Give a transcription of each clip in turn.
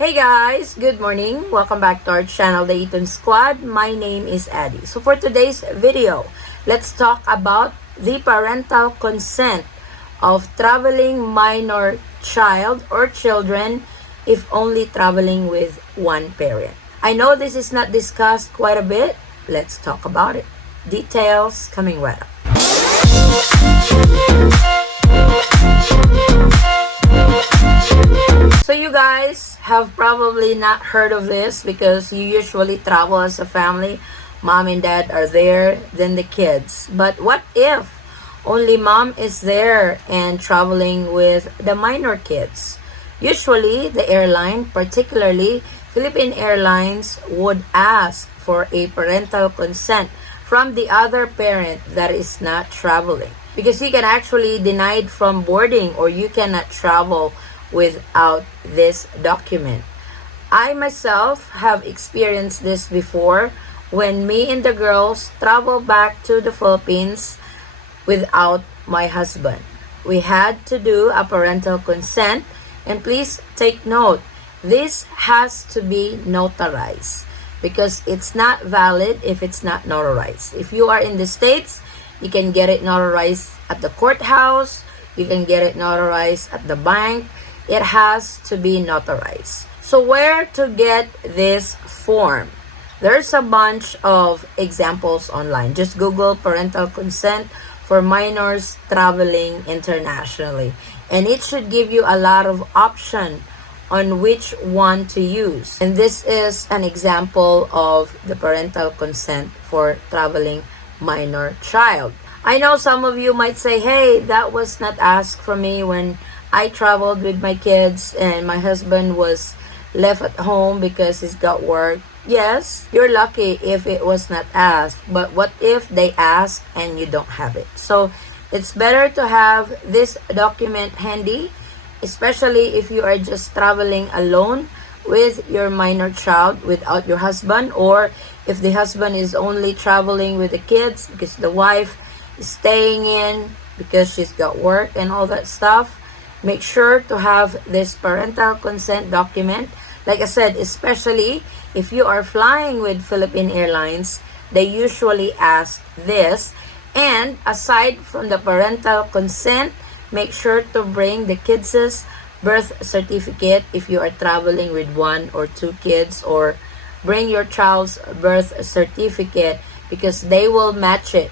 Hey guys, good morning. Welcome back to our channel, the Eaton Squad. My name is Addie. So for today's video, let's talk about the parental consent of traveling minor child or children if only traveling with one parent. I know this is not discussed quite a bit. Let's talk about it. Details coming right up. So you guys have probably not heard of this because you usually travel as a family. Mom and dad are there, then the kids. But what if only mom is there and traveling with the minor kids? Usually, the airline, particularly Philippine Airlines, would ask for a parental consent from the other parent that is not traveling. Because you can actually deny it from boarding or you cannot travel without this document. I myself have experienced this before when me and the girls traveled back to the Philippines without my husband. We had to do a parental consent, and please take note, this has to be notarized because it's not valid if it's not notarized. If you are in the States, you can get it notarized at the courthouse, you can get it notarized at the bank. It has to be notarized. So where to get this form? There's a bunch of examples online. Just Google parental consent for minors traveling internationally. And it should give you a lot of option on which one to use. And this is an example of the parental consent for traveling minor child. I know some of you might say, hey, that was not asked from me when I traveled with my kids and my husband was left at home because he's got work. Yes, you're lucky if it was not asked. But what if they ask and you don't have it? So it's better to have this document handy, especially if you are just traveling alone with your minor child without your husband, or if the husband is only traveling with the kids because the wife is staying in because she's got work and all that stuff. Make sure to have this parental consent document. Like I said, especially if you are flying with Philippine Airlines, they usually ask this. And aside from the parental consent, make sure to bring the kids' birth certificate if you are traveling with one or two kids, or bring your child's birth certificate because they will match it.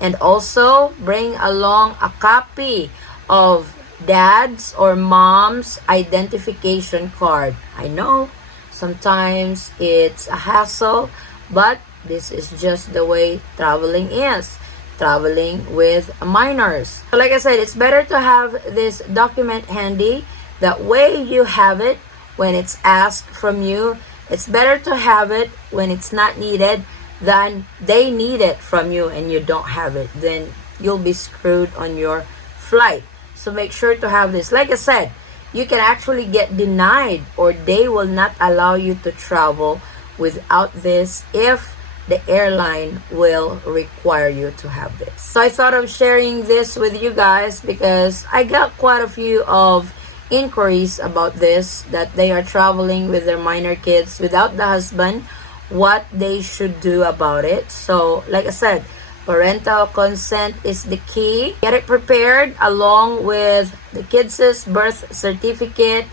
And also bring along a copy of dad's or mom's identification card. I know sometimes it's a hassle, but this is just the way traveling is. Traveling with minors. So like I said, it's better to have this document handy. That way you have it when it's asked from you. It's better to have it when it's not needed than they need it from you and you don't have it. Then you'll be screwed on your flight. So make sure to have this. Like I said, you can actually get denied or they will not allow you to travel without this if the airline will require you to have this. So I thought of sharing this with you guys because I got quite a few of inquiries about this, that they are traveling with their minor kids without the husband, what they should do about it. So like I said, parental consent is the key. Get it prepared along with the kids' birth certificate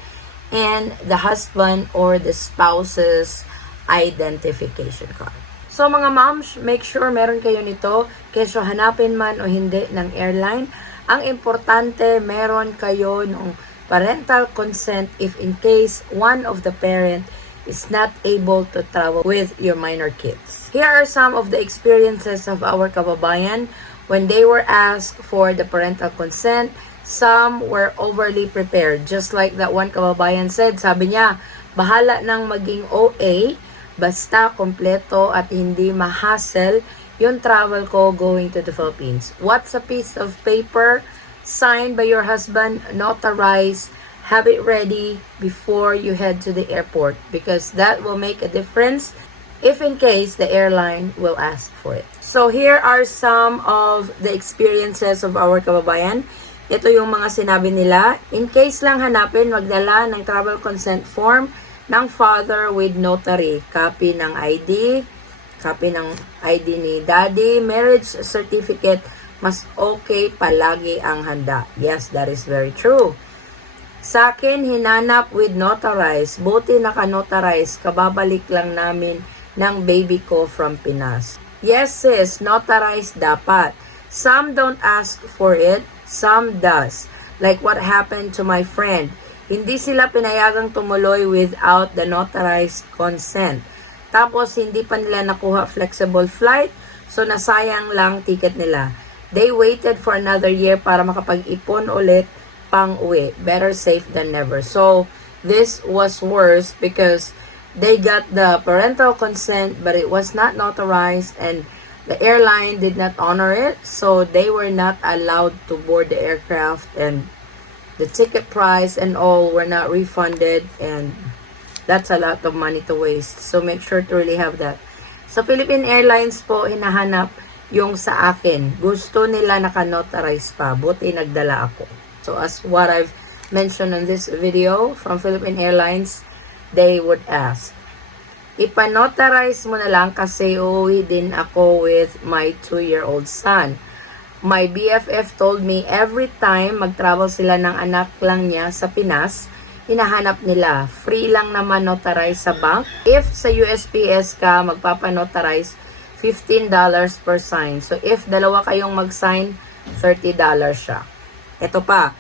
and the husband or the spouse's identification card. So mga moms, make sure meron kayo nito kesyo hanapin man o hindi ng airline. Ang importante, meron kayo ng parental consent if in case one of the parent is not able to travel with your minor kids. Here are some of the experiences of our kababayan when they were asked for the parental consent. Some were overly prepared. Just like that one kababayan said, sabi niya, bahala nang maging OA, basta kompleto at hindi ma-hassle yung travel ko going to the Philippines. What's a piece of paper signed by your husband, notarized, have it ready before you head to the airport because that will make a difference if in case the airline will ask for it. So here are some of the experiences of our kababayan. Ito yung mga sinabi nila. In case lang hanapin, magdala ng travel consent form ng father with notary. Copy ng ID, copy ng ID ni daddy, marriage certificate, mas okay palagi ang handa. Yes, that is very true. Sa akin, hinanap with notarized. Buti naka-notarize. Kababalik lang namin ng baby ko from Pinas. Yes, sis, notarized dapat. Some don't ask for it, some does. Like what happened to my friend. Hindi sila pinayagang tumuloy without the notarized consent. Tapos, hindi pa nila nakuha flexible flight, so nasayang lang ticket nila. They waited for another year para makapag-ipon ulit pang uwi. Better safe than never. So, this was worse because they got the parental consent but it was not notarized and the airline did not honor it. So, they were not allowed to board the aircraft and the ticket price and all were not refunded and that's a lot of money to waste. So, make sure to really have that. Sa Philippine Airlines po, hinahanap yung sa akin. Gusto nila naka-notarize pa. Buti nagdala ako. So, as what I've mentioned on this video from Philippine Airlines, they would ask, ipanotarize mo na lang kasi uuwi din ako with my 2-year-old son. My BFF told me every time mag-travel sila ng anak lang niya sa Pinas, hinahanap nila. Free lang naman notarize sa bank. If sa USPS ka, magpapanotarize, $15 per sign. So, if dalawa kayong mag-sign, $30 siya. Ito pa,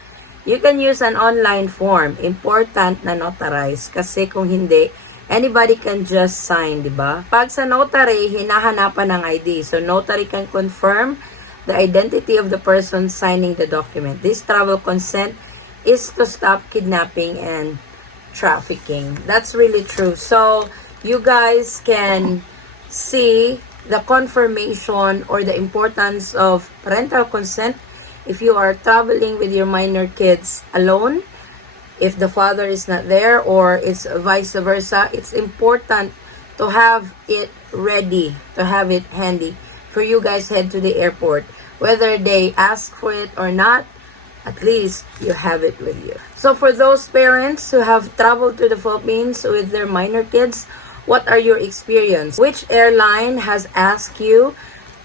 you can use an online form. Important na notarize. Kasi kung hindi, anybody can just sign, di ba? Pag sa notary, hinahanapan ng ID. So, notary can confirm the identity of the person signing the document. This travel consent is to stop kidnapping and trafficking. That's really true. So, you guys can see the confirmation or the importance of parental consent if you are traveling with your minor kids alone, if the father is not there, or it's vice versa. It's important to have it ready, to have it handy for you guys head to the airport. Whether they ask for it or not, at least you have it with you. So for those parents who have traveled to the Philippines with their minor kids, what are your experience? Which airline has asked you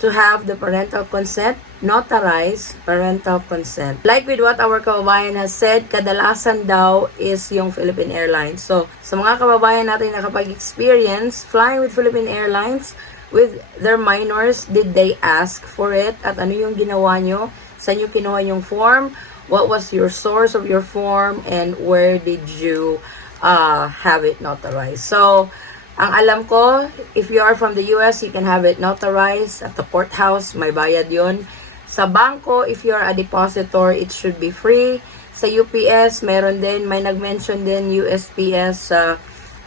to have the parental consent? Notarize parental consent. Like with what our kababayan has said, kadalasan daw is yung Philippine Airlines. So, sa mga kababayan natin na nakapag-experience flying with Philippine Airlines with their minors, did they ask for it? At ano yung ginawa nyo? Saan nyo kinuha yung form? What was your source of your form? And where did you have it notarized? So, ang alam ko, if you are from the US, you can have it notarized at the courthouse. May bayad yun. Sa bangko, if you are a depositor, it should be free. Sa UPS, meron din. May nag-mention din USPS sa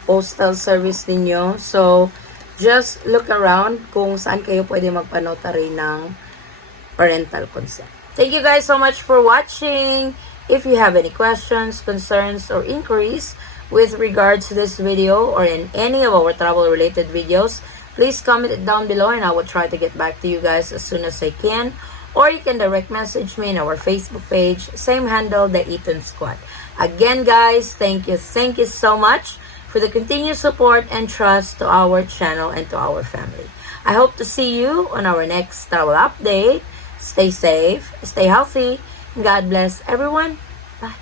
postal service ninyo. So, just look around kung saan kayo pwede magpanotary ng parental consent. Thank you guys so much for watching. If you have any questions, concerns, or inquiries with regards to this video or in any of our travel-related videos, please comment it down below and I will try to get back to you guys as soon as I can. Or you can direct message me in our Facebook page, same handle, the Eaton Squad. Again, guys, thank you so much for the continued support and trust to our channel and to our family. I hope to see you on our next travel update. Stay safe, stay healthy, and God bless everyone. Bye.